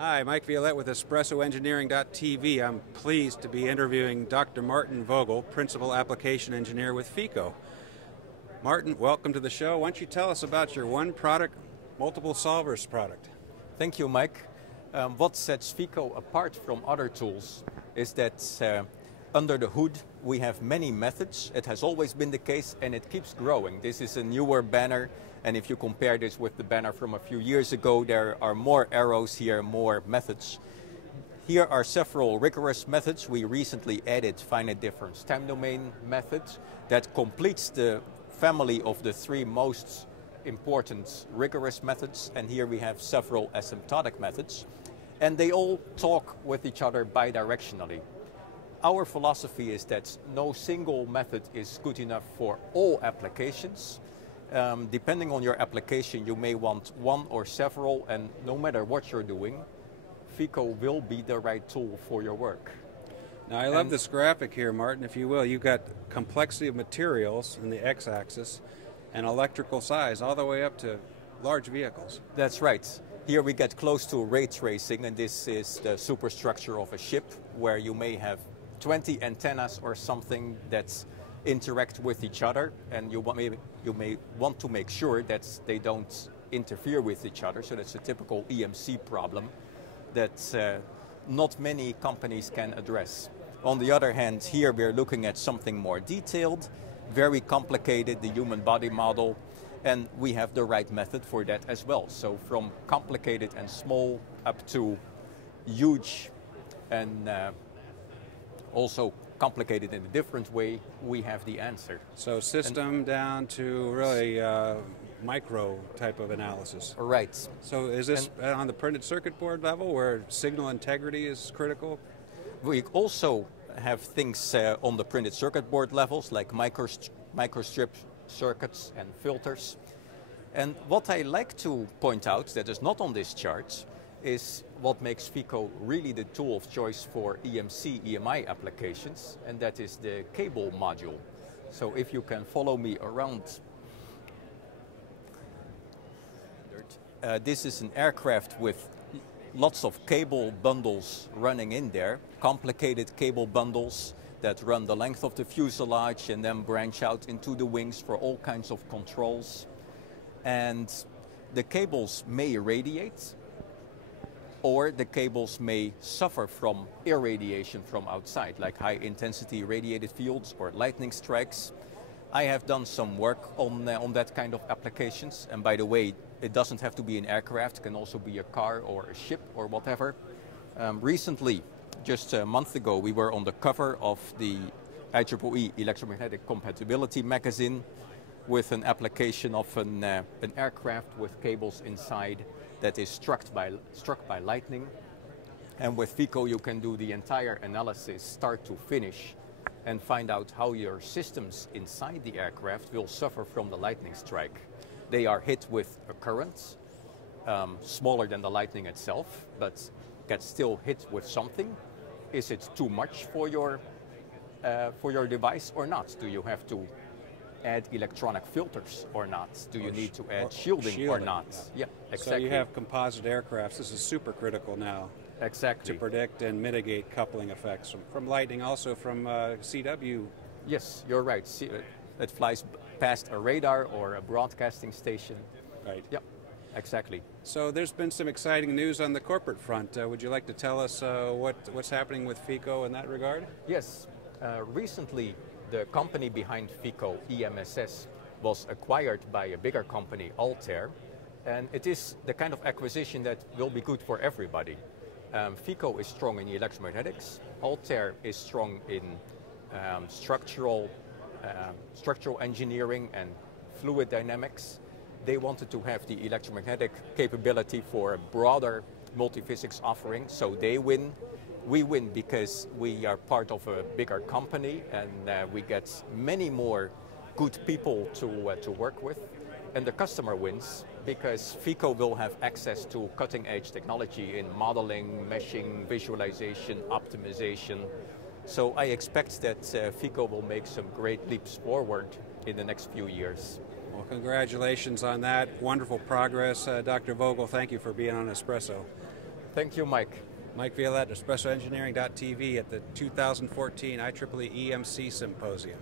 Hi, Mike Violette with EspressoEngineering.tv. I'm pleased to be interviewing Dr. Martin Vogel, Principal Application Engineer with FEKO. Martin, welcome to the show. Why don't you tell us about your one product, multiple solvers product? Thank you, Mike. What sets FEKO apart from other tools is that under the hood we have many methods. It has always been the case and it keeps growing. This is a newer banner, and if you compare this with the banner from a few years ago, there are more arrows here, more methods. Here are several rigorous methods. We recently added finite difference time domain method that completes the family of the three most important rigorous methods, and here we have several asymptotic methods, and they all talk with each other bidirectionally. Our philosophy is that no single method is good enough for all applications. Depending on your application, you may want one or several, and no matter what you're doing, FEKO will be the right tool for your work. Now, I love this graphic here, Martin, if you will. You've got complexity of materials in the x-axis and electrical size all the way up to large vehicles. That's right. Here we get close to ray tracing, and this is the superstructure of a ship where you may have 20 antennas or something that interact with each other, and you may want to make sure that they don't interfere with each other. So that's a typical EMC problem that not many companies can address. On the other hand, here we're looking at something more detailed, very complicated, the human body model, and we have the right method for that as well. So from complicated and small up to huge and also complicated in a different way, we have the answer. So system down to really micro type of analysis. Right. So is this on the printed circuit board level where signal integrity is critical? We also have things on the printed circuit board levels like microstrip circuits and filters. And what I like to point out that is not on this chart is what makes FEKO really the tool of choice for EMC, EMI applications, and that is the cable module. So if you can follow me around, this is an aircraft with lots of cable bundles running in there, complicated cable bundles that run the length of the fuselage and then branch out into the wings for all kinds of controls. And the cables may irradiate, or the cables may suffer from irradiation from outside, like high intensity radiated fields or lightning strikes. I have done some work on that kind of applications, and by the way, it doesn't have to be an aircraft, it can also be a car or a ship or whatever. Recently, just a month ago, we were on the cover of the IEEE Electromagnetic Compatibility magazine with an application of an aircraft with cables inside that is struck by lightning. And with FEKO you can do the entire analysis start to finish and find out how your systems inside the aircraft will suffer from the lightning strike. They are hit with a current, smaller than the lightning itself, but get still hit with something. Is it too much for your device or not? Do you have to add electronic filters or not? Do you need to add shielding or not? Yeah, exactly. So you have composite aircrafts. This is super critical now. Exactly. To predict and mitigate coupling effects from lightning, also from CW. Yes, you're right. It flies past a radar or a broadcasting station. Right. Yep, exactly. So there's been some exciting news on the corporate front. Would you like to tell us what's happening with FEKO in that regard? Yes. Recently, the company behind FEKO, EMSS, was acquired by a bigger company, Altair, and it is the kind of acquisition that will be good for everybody. FEKO is strong in electromagnetics, Altair is strong in structural engineering and fluid dynamics. They wanted to have the electromagnetic capability for a broader multiphysics offering, so they win. We win because we are part of a bigger company and we get many more good people to work with. And the customer wins because FEKO will have access to cutting-edge technology in modeling, meshing, visualization, optimization. So I expect that FEKO will make some great leaps forward in the next few years. Well, congratulations on that. Wonderful progress. Dr. Vogel, thank you for being on Espresso. Thank you, Mike. Mike Violette, EspressoEngineering.tv at the 2014 IEEE EMC Symposium.